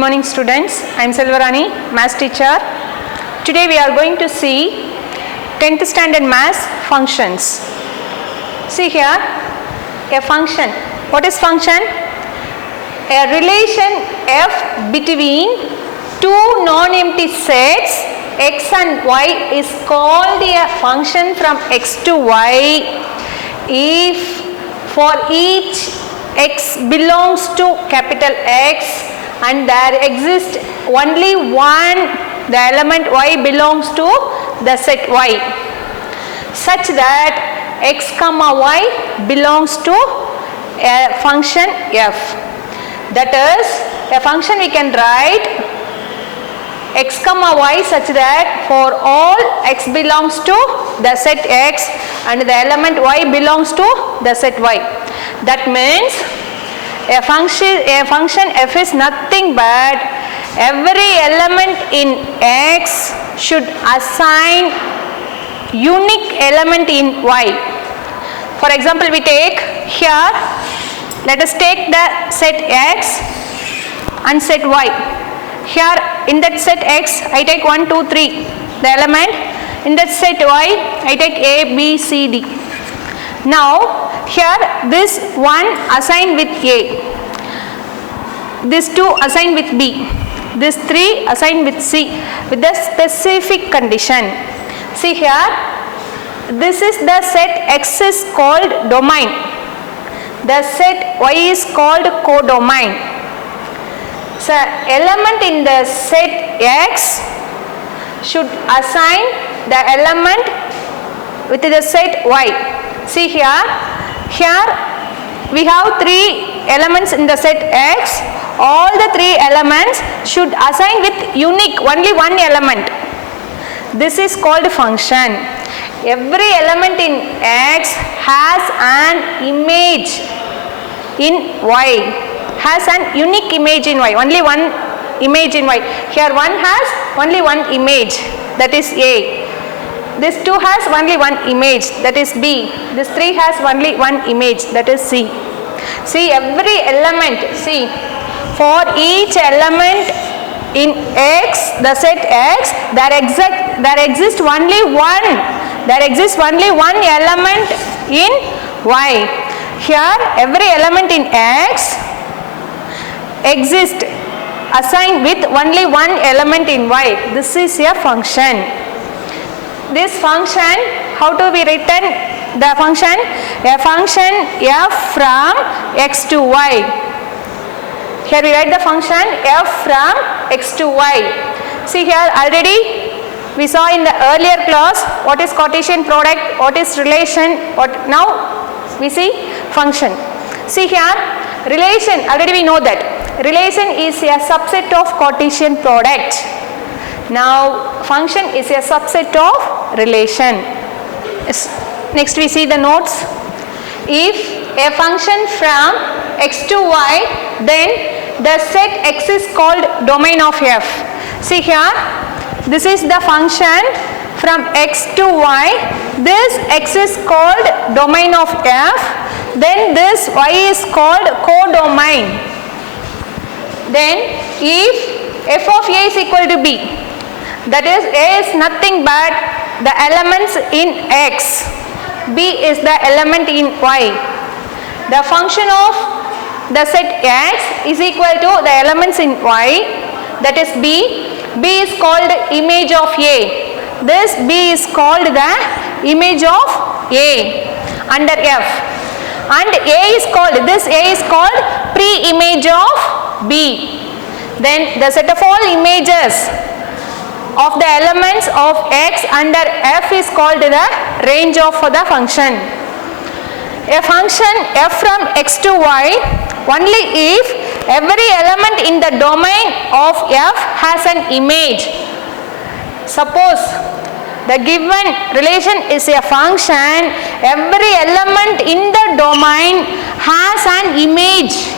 morning students, I am Selvarani, maths teacher. Today we are going to see 10th standard maths functions. See here, a function. What is function? A relation f between two non-empty sets x and y is called a function from x to y if for each x belongs to capital X and there exists only one, the element y belongs to the set y, such that x comma y belongs to a function f. That is, a function we can write x comma y such that for all x belongs to the set x and the element y belongs to the set y. That means a function f is nothing but every element in x should assign unique element in y. For example, we take here, let us take the set x and set y. Here in that set x I take 1, 2, 3 the element. In that set y I take a, b, c, d. Now here this one assigned with a, this 2 assigned with b, this 3 assigned with c with the specific condition. See here, this is the set x is called domain, the set y is called codomain. So element in the set x should assign the element with the set y. See here, we have 3 elements in the set x. All the 3 elements should assign with unique only one element. This is called function. Every element in x has an image in y, has an unique image in y, only one image in y. Here one has only one image, that is a. This 2 has only one image, that is b. This 3 has only one image, that is c. See, every element, see, for each element in x, the set x, there exists only one element in y. Here every element in x exists assigned with only one element in y. This is a function. This function, how to be written the function? A function f from x to y. Here we write the function f from x to y. See here, already we saw in the earlier class what is Cartesian product, what is relation, now we see function. See here, relation, already we know that relation is a subset of Cartesian product. Now function is a subset of relation. Next we see the notes. If a function from x to y, then the set x is called domain of f. See here, this is the function from x to y. This x is called domain of f. Then this y is called codomain. Then if f of a is equal to b, that is a is nothing but the elements in x, b is the element in y. The function of the set x is equal to the elements in y, that is b. B is called image of a. This b is called the image of a under f. And a is called, this a is called pre-image of b. Then the set of all images of the elements of x under f is called the range of the function. A function f from x to y only if every element in the domain of f has an image. Suppose the given relation is a function, every element in the domain has an image.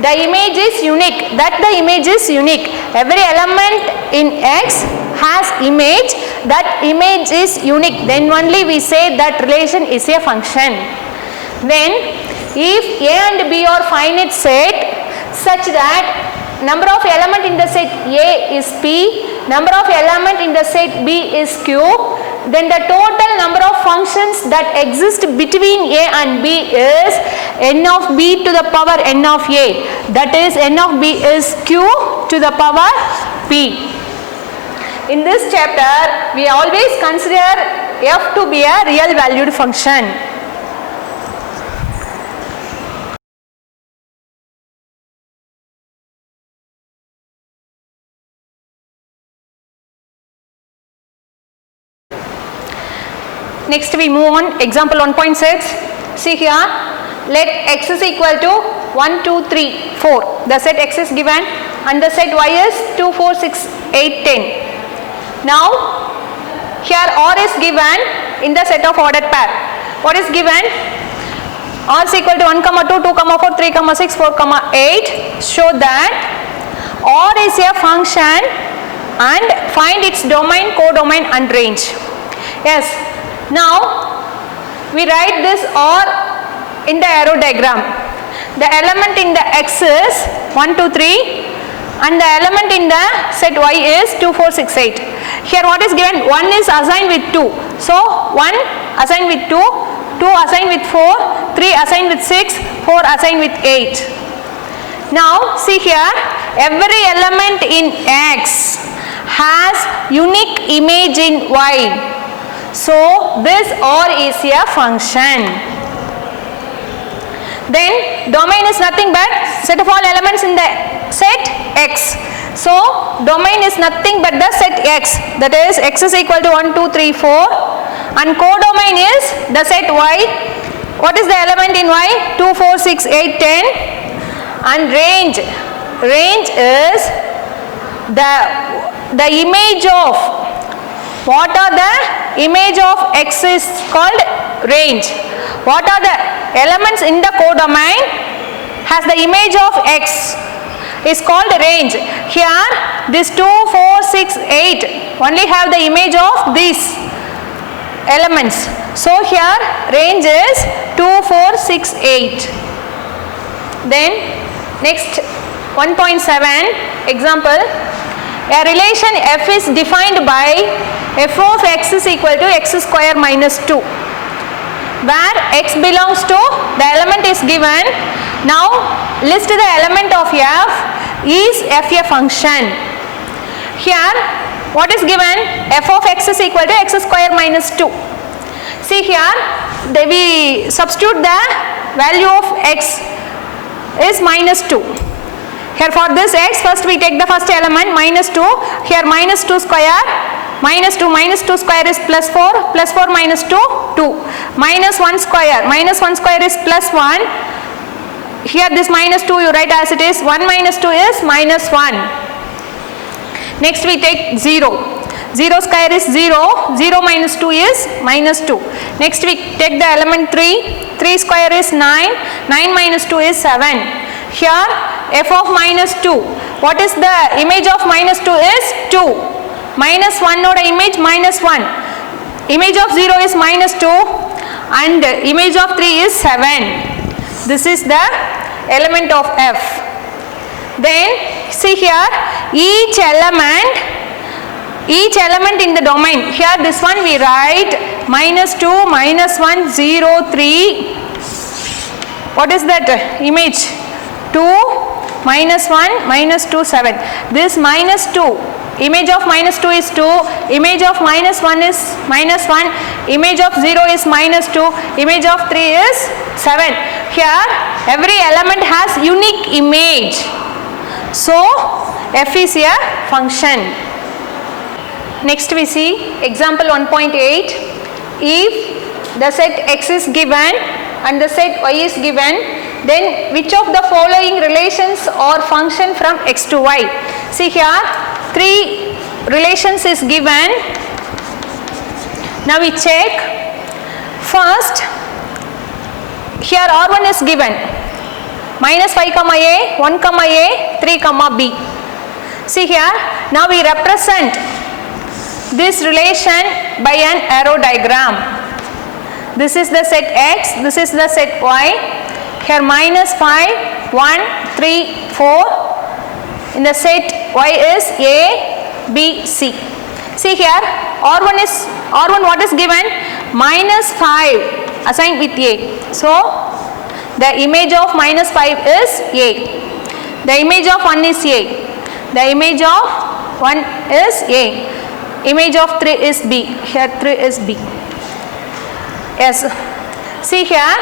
The image is unique, that the image is unique. Every element in x has image, that image is unique. Then only we say that relation is a function. Then if a and b are finite set, such that number of element in the set A is P, number of element in the set B is Q, then the total number of functions that exist between A and B is n of B to the power n of A, that is n of B is Q to the power P. In this chapter, we always consider f to be a real valued function. Next we move on, example 1.6. See here, let x is equal to 1, 2, 3, 4. The set x is given and the set y is 2, 4, 6, 8, 10. Now, here R is given in the set of ordered pair. What is given? R is equal to 1, 2, 2, 4, 3, 6, 4, 8. Show that R is a function and find its domain, codomain and range. Yes. Now, we write this R in the arrow diagram. The element in the x is 1, 2, 3 and the element in the set y is 2, 4, 6, 8. Here what is given? 1 is assigned with 2. So, 1 assigned with 2, 2 assigned with 4, 3 assigned with 6, 4 assigned with 8. Now, see here, every element in x has unique image in y. So, this R is a function. Then, domain is nothing but set of all elements in the set x. So, domain is nothing but the set x, that is x is equal to 1, 2, 3, 4 and codomain is the set y. What is the element in y? 2, 4, 6, 8, 10 and range. Range is the image of, what are the image of x is called range. What are the elements in the codomain has the image of x is called range. Here this 2, 4, 6, 8 only have the image of these elements. So here range is 2, 4, 6, 8. Then next 1.7 example. A relation f is defined by f of x is equal to x square minus 2, where x belongs to the element is given. Now list the element of f. Is f a function? Here what is given? F of x is equal to x square minus 2. See here, we substitute the value of x is minus 2. Here for this x, first we take the first element minus 2. Here minus 2 square, minus 2 square is plus 4 minus 2, 2. Minus 1 square is plus 1. Here this minus 2 you write as it is, 1 minus 2 is minus 1. Next we take 0. 0 square is 0, 0 minus 2 is minus 2. Next we take the element 3. 3 square is 9, 9 minus 2 is 7. Here f of minus 2. What is the image of minus 2 is 2. Minus 1 node image minus 1. Image of 0 is minus 2 and image of 3 is 7. This is the element of f. Then see here, each element in the domain. Here this one we write minus 2, minus 1, 0, 3. What is that image? 2, minus 1, minus 2, 7. This minus 2, image of minus 2 is 2, image of minus 1 is minus 1, image of 0 is minus 2, image of 3 is 7. Here every element has unique image. So f is a function. Next we see example 1.8. If the set x is given and the set y is given, then which of the following relations or function from x to y? See here, 3 relations is given. Now we check. First, here R1 is given, minus 5 comma a, 1 comma a, 3 comma b. See here, now we represent this relation by an arrow diagram. This is the set x, this is the set y. Here minus 5, 1, 3, 4 in the set y is A, B, C. See here, R1 what is given? Minus 5 assigned with A. So the image of minus 5 is A. The image of 1 is A. The image of 1 is A. Image of 3 is B. Here 3 is B. Yes. See here.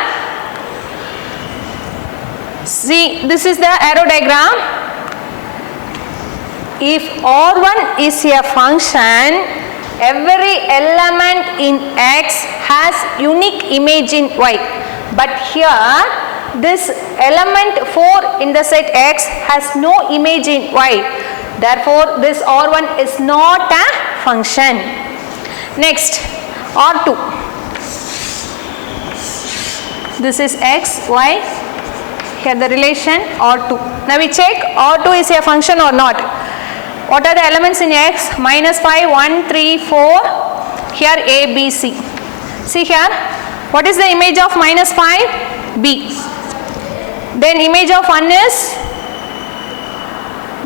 See, this is the arrow diagram. If R1 is a function, every element in X has unique image in Y. But here, this element 4 in the set X has no image in Y. Therefore, this R1 is not a function. Next, R2. This is X, Y. Here the relation R2. Now we check R2 is a function or not. What are the elements in X? Minus 5, 1, 3, 4. Here A, B, C. See here. What is the image of minus 5? B. Then image of 1 is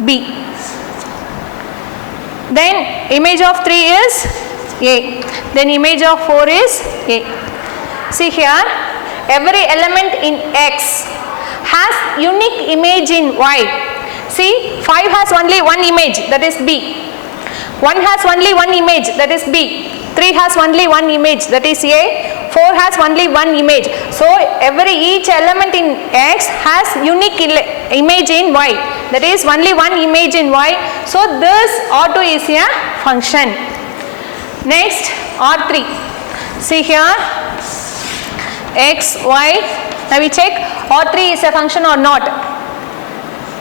B. Then image of 3 is A. Then image of 4 is A. See here. Every element in X has unique image in Y. See, 5 has only one image, that is B. 1 has only one image, that is B. 3 has only one image, that is A. 4 has only one image. So each element in X has unique image in Y, that is only one image in Y. So this R2 is a function. Next, R3. See here, X, Y. Now we check R3 is a function or not.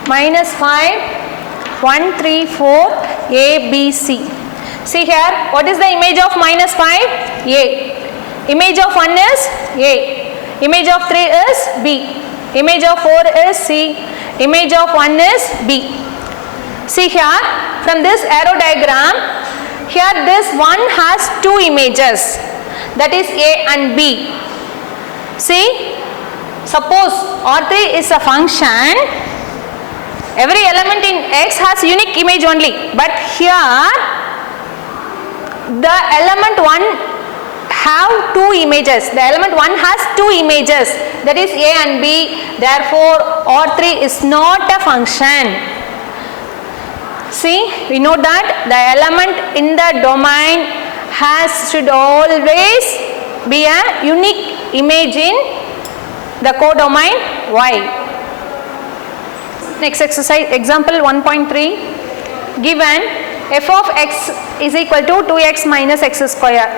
Minus 5, 1, 3, 4, A, B, C. See here, what is the image of minus 5? A. Image of 1 is A. Image of 3 is B. Image of 4 is C. Image of 1 is B. See here, from this arrow diagram, here this one has two images, that is A and B. See, suppose R3 is a function. Every element in X has unique image only, but here the element 1 have two images. The element 1 has two images, that is A and B. Therefore, R3 is not a function. See, we know that the element in the domain should always be a unique image in the codomain Y. Next exercise, example 1.3. Given f of x is equal to 2x minus x square.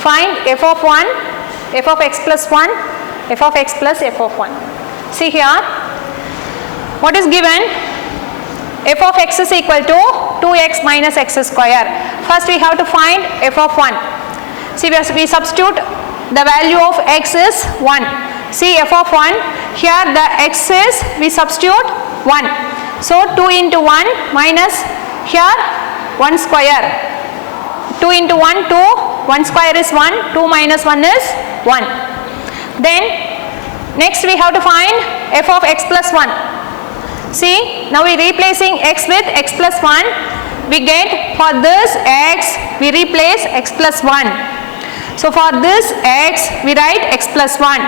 Find f of 1, f of x plus 1, f of x plus f of 1. See here, what is given? F of x is equal to 2x minus x square. First we have to find f of 1. See, we substitute the value of x is 1. See, f of 1, here the x is, we substitute 1. So 2 into 1 minus here 1 square. 2 into 1, 2. 1 square is 1. 2 minus 1 is 1. Then next we have to find f of x plus 1. See, now we replacing x with x plus 1. We get for this x, we replace x plus 1. So for this x, we write x plus 1.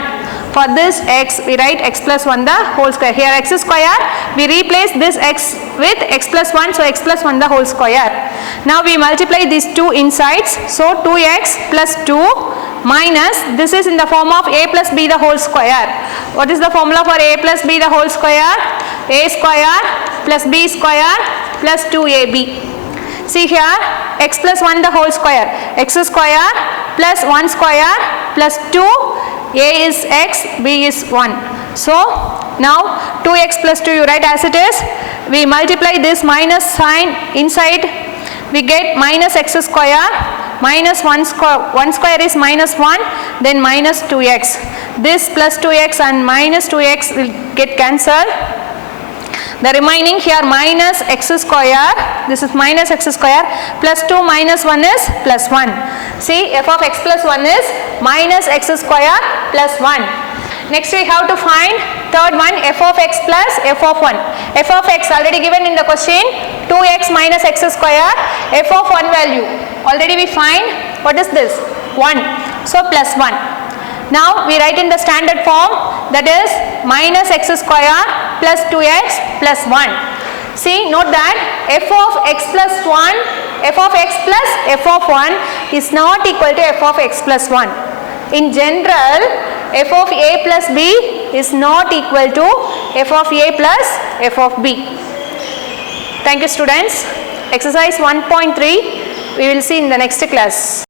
For this x, we write x plus 1 the whole square. Here x square, we replace this x with x plus 1, so x plus 1 the whole square. Now we multiply these two insides, so 2x plus 2 minus, this is in the form of a plus b the whole square. What is the formula for a plus b the whole square? A square plus b square plus 2ab. See here, x plus 1 the whole square, x square plus 1 square plus 2, a is x, b is 1. So now 2x plus 2 you write as it is. We multiply this minus sign inside, we get minus x square, minus 1 square is minus 1, then minus 2x. This plus 2x and minus 2x will get cancelled. The remaining here minus x square, this is minus x square, plus 2 minus 1 is plus 1. See, f of x plus 1 is minus x square plus 1. Next we have to find third one, f of x plus f of 1. f of x already given in the question, 2x minus x square, f of 1 value already we find, what is this, 1, so plus 1. Now we write in the standard form, that is minus x square plus 2x plus 1. See, note that f of x plus 1, f of x plus f of 1 is not equal to f of x plus 1. In general, f of a plus b is not equal to f of a plus f of b. Thank you students. Exercise 1.3 we will see in the next class.